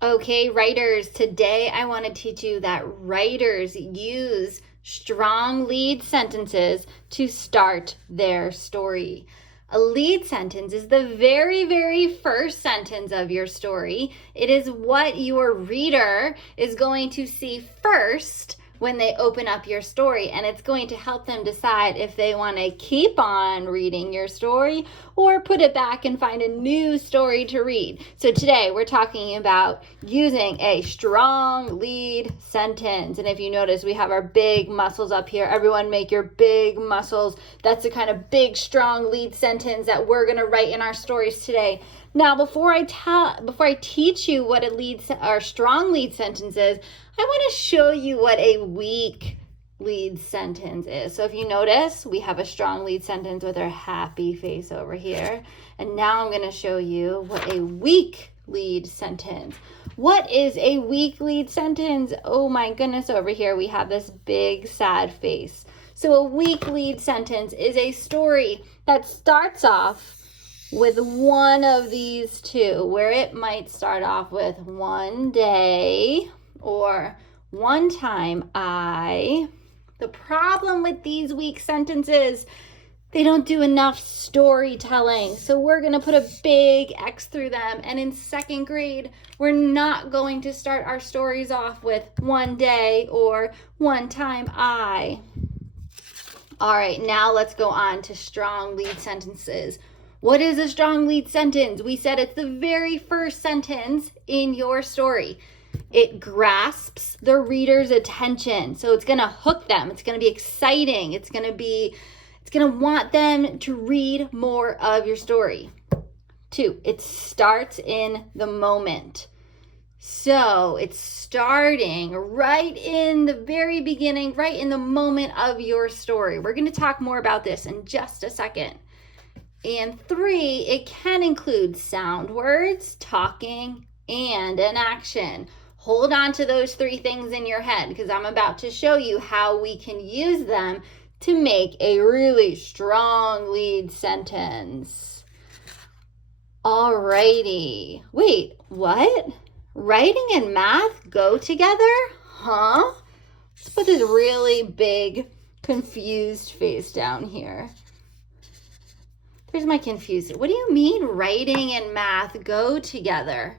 Okay, writers, today I want to teach you that writers use strong lead sentences to start their story. A lead sentence is the very first sentence of your story. It is what your reader is going to see first when they open up your story, and it's going to help them decide if they want to keep on reading your story or put it back and find a new story to read. So today we're talking about using a strong lead sentence. And if you notice, we have our big muscles up here. Everyone make your big muscles. That's the kind of big, strong lead sentence that we're going to write in our stories today. Now, before I teach you what a strong lead sentence is, I want to show you what a weak lead sentence is. So if you notice, we have a strong lead sentence with our happy face over here. And now I'm going to show you what a weak lead sentence. What is a weak lead sentence? Oh my goodness, over here we have this big sad face. So a weak lead sentence is a story that starts off with one of these two, where it might start off with one day or one time I. The problem with these weak sentences, they don't do enough storytelling. So we're going to put a big X through them. And in second grade, we're not going to start our stories off with one day or one time I. All right, now let's go on to strong lead sentences. What is a strong lead sentence? We said it's the very first sentence in your story. It grasps the reader's attention. So it's going to hook them. It's going to be exciting. It's going to want them to read more of your story. 2, it starts in the moment. So it's starting right in the very beginning, right in the moment of your story. We're going to talk more about this in just a second. And 3, it can include sound words, talking, and an action. Hold on to those 3 things in your head because I'm about to show you how we can use them to make a really strong lead sentence. Alrighty. Wait, what? Writing and math go together? Huh? Let's put this really big, confused face down here. There's my confused. What do you mean writing and math go together?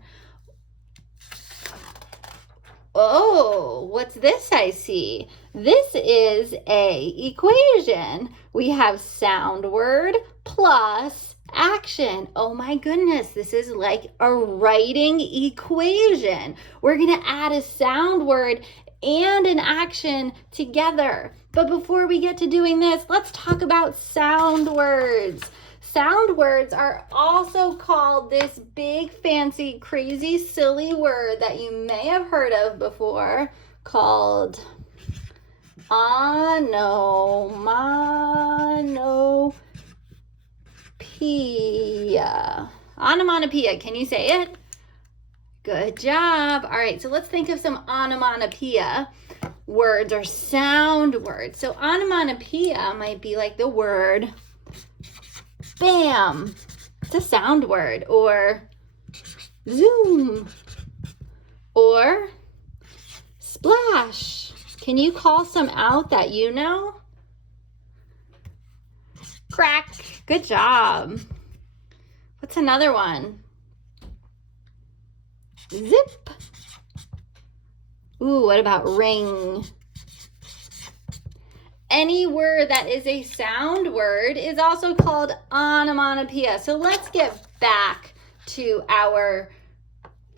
Oh, what's this I see? This is a equation. We have sound word plus action. Oh my goodness, this is like a writing equation. We're going to add a sound word and an action together. But before we get to doing this, let's talk about sound words. Sound words are also called this big, fancy, crazy, silly word that you may have heard of before called onomatopoeia. Onomatopoeia. Can you say it? Good job. All right, so let's think of some onomatopoeia words or sound words. So onomatopoeia might be like the word bam. It's a sound word. Or zoom. Or splash. Can you call some out that you know? Crack. Good job. What's another one? Zip. Ooh, what about ring? Any word that is a sound word is also called onomatopoeia. So let's get back to our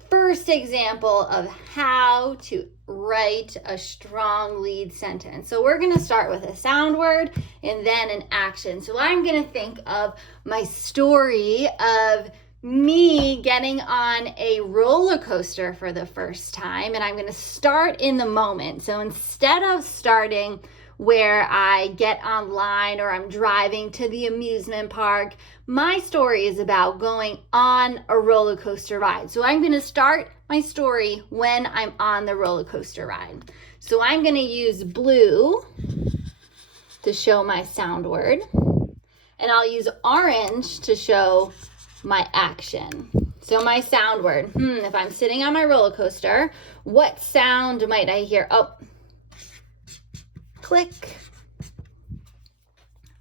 first example of how to write a strong lead sentence. So we're going to start with a sound word and then an action. So I'm going to think of my story of me getting on a roller coaster for the first time, and I'm going to start in the moment. So instead of starting where I get online or I'm driving to the amusement park, my story is about going on a roller coaster ride. So I'm going to start my story when I'm on the roller coaster ride. So I'm going to use blue to show my sound word, and I'll use orange to show my action. so my sound word. If I'm sitting on my roller coaster, what sound might I hear? Oh, click.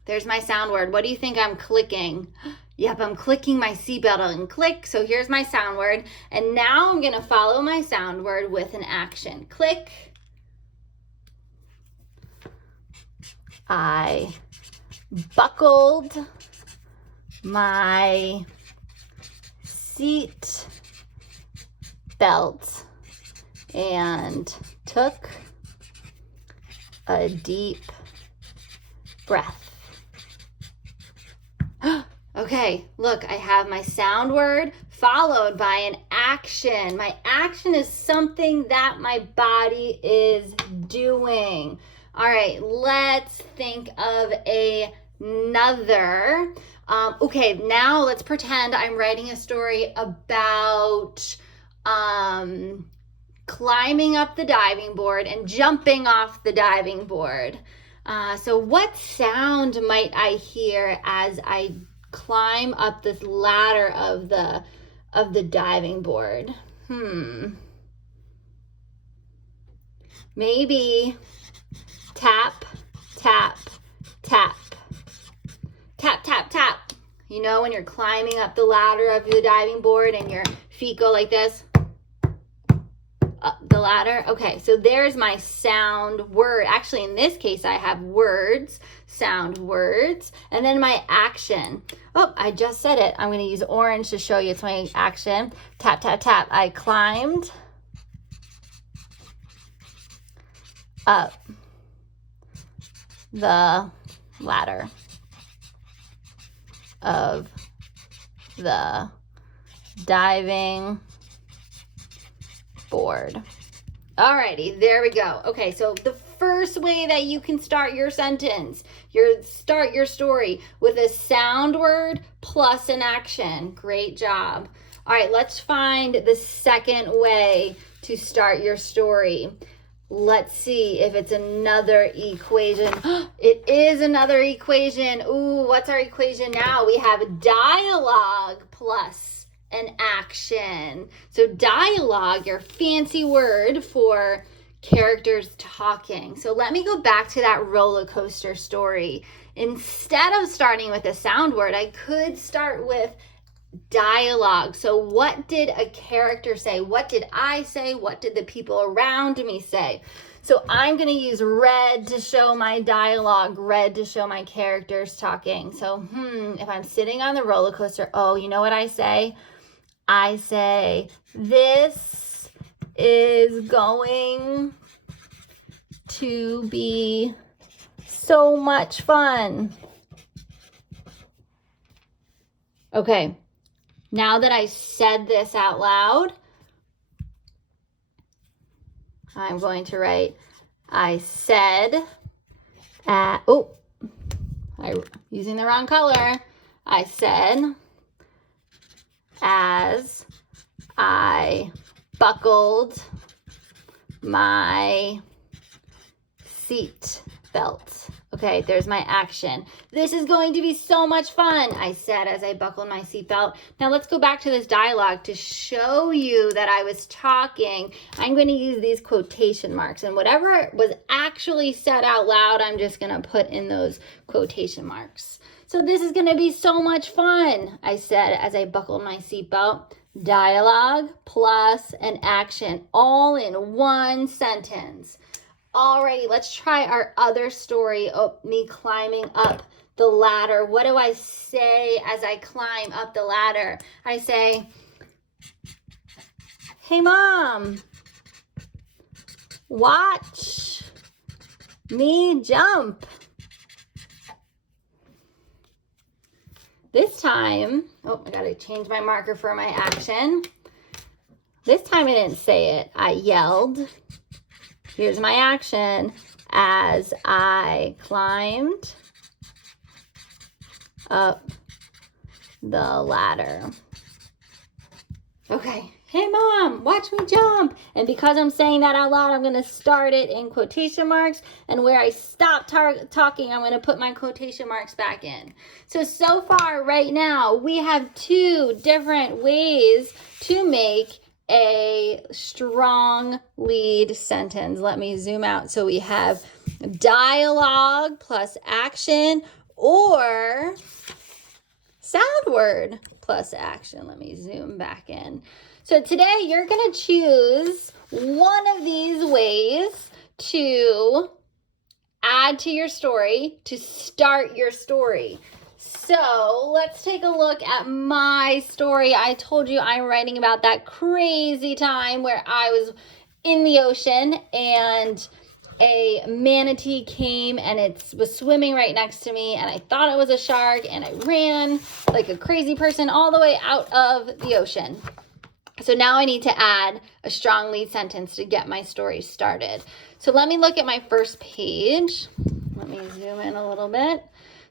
There's my sound word. What do you think I'm clicking? Yep, I'm clicking my seatbelt and click. So here's my sound word. And now I'm going to follow my sound word with an action. Click. I buckled my seat belt and took a deep breath. Okay, look, I have my sound word followed by an action. My action is something that my body is doing. All right, let's think of another. Okay, now let's pretend I'm writing a story about climbing up the diving board and jumping off the diving board. So what sound might I hear as I climb up this ladder of the diving board? Maybe tap, tap, tap. Tap, tap, tap. You know when you're climbing up the ladder of the diving board and your feet go like this? Up the ladder. Okay, so there's my sound word. Actually, in this case, I have words, sound words, and then my action. Oh, I just said it. I'm going to use orange to show you it's my action. Tap, tap, tap. I climbed up the ladder of the diving board. Alrighty, there we go. Okay, so the first way that you can start your sentence, start your story with a sound word plus an action. Great job. All right, let's find the second way to start your story. Let's see if it's another equation. It is another equation. Ooh, what's our equation now? We have dialogue plus an action. So dialogue, your fancy word for characters talking. So let me go back to that roller coaster story. Instead of starting with a sound word, I could start with dialogue. So what did a character say? What did I say? What did the people around me say? So I'm going to use red to show my dialogue, red to show my characters talking. So if I'm sitting on the roller coaster, oh, you know what I say? I say, this is going to be so much fun. Okay. Now that I said this out loud, I'm going to write, I said, I'm using the wrong color. I said, as I buckled my seat belt. Okay, there's my action. This is going to be so much fun, I said as I buckled my seatbelt. Now let's go back to this dialogue to show you that I was talking. I'm going to use these quotation marks, and whatever was actually said out loud, I'm just going to put in those quotation marks. So this is going to be so much fun, I said as I buckled my seatbelt. Dialogue plus an action, all in one sentence. Alrighty, let's try our other story of me climbing up the ladder. What do I say as I climb up the ladder? I say, hey Mom, watch me jump. This time, I gotta change my marker for my action. This time I didn't say it, I yelled. Here's my action as I climbed up the ladder. Okay, Hey mom, watch me jump. And because I'm saying that out loud, I'm going to start it in quotation marks. And where I stop talking, I'm going to put my quotation marks back in. So far right now, we have 2 different ways to make a strong lead sentence. Let me zoom out. So we have dialogue plus action, or sound word plus action. Let me zoom back in. So today you're going to choose one of these ways to add to your story, to start your story. So let's take a look at my story. I told you I'm writing about that crazy time where I was in the ocean and a manatee came and it was swimming right next to me, and I thought it was a shark, and I ran like a crazy person all the way out of the ocean. So now I need to add a strong lead sentence to get my story started. So let me look at my first page. Let me zoom in a little bit.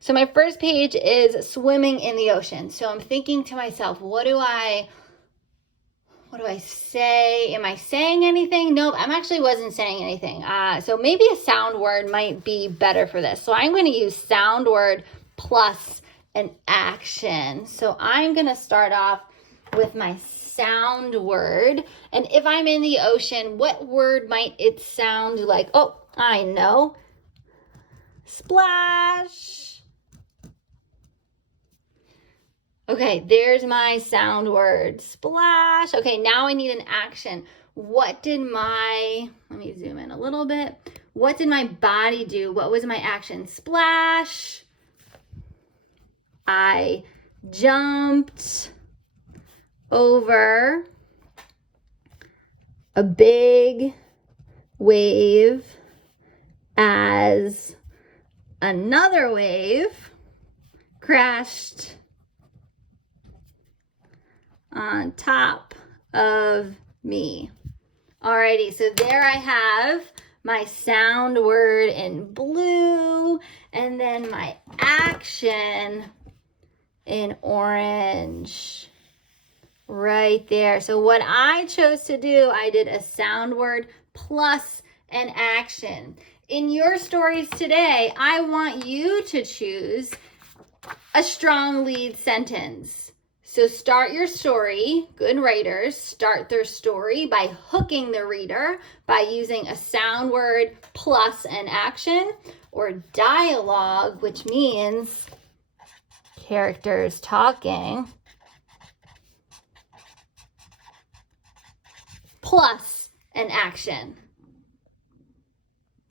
So my first page is swimming in the ocean. So I'm thinking to myself, what do I say? Am I saying anything? Nope, I actually wasn't saying anything. So maybe a sound word might be better for this. So I'm going to use sound word plus an action. So I'm going to start off with my sound word. And if I'm in the ocean, what word might it sound like? Oh, I know. Splash. Okay, there's my sound word. Splash. Okay, now I need an action. Let me zoom in a little bit. What did my body do? What was my action? Splash. I jumped over a big wave as another wave crashed on top of me. Alrighty, so there I have my sound word in blue, and then my action in orange. Right there. So what I chose to do, I did a sound word plus an action. In your stories today, I want you to choose a strong lead sentence. So start your story. Good writers start their story by hooking the reader by using a sound word plus an action, or dialogue, which means characters talking, plus an action.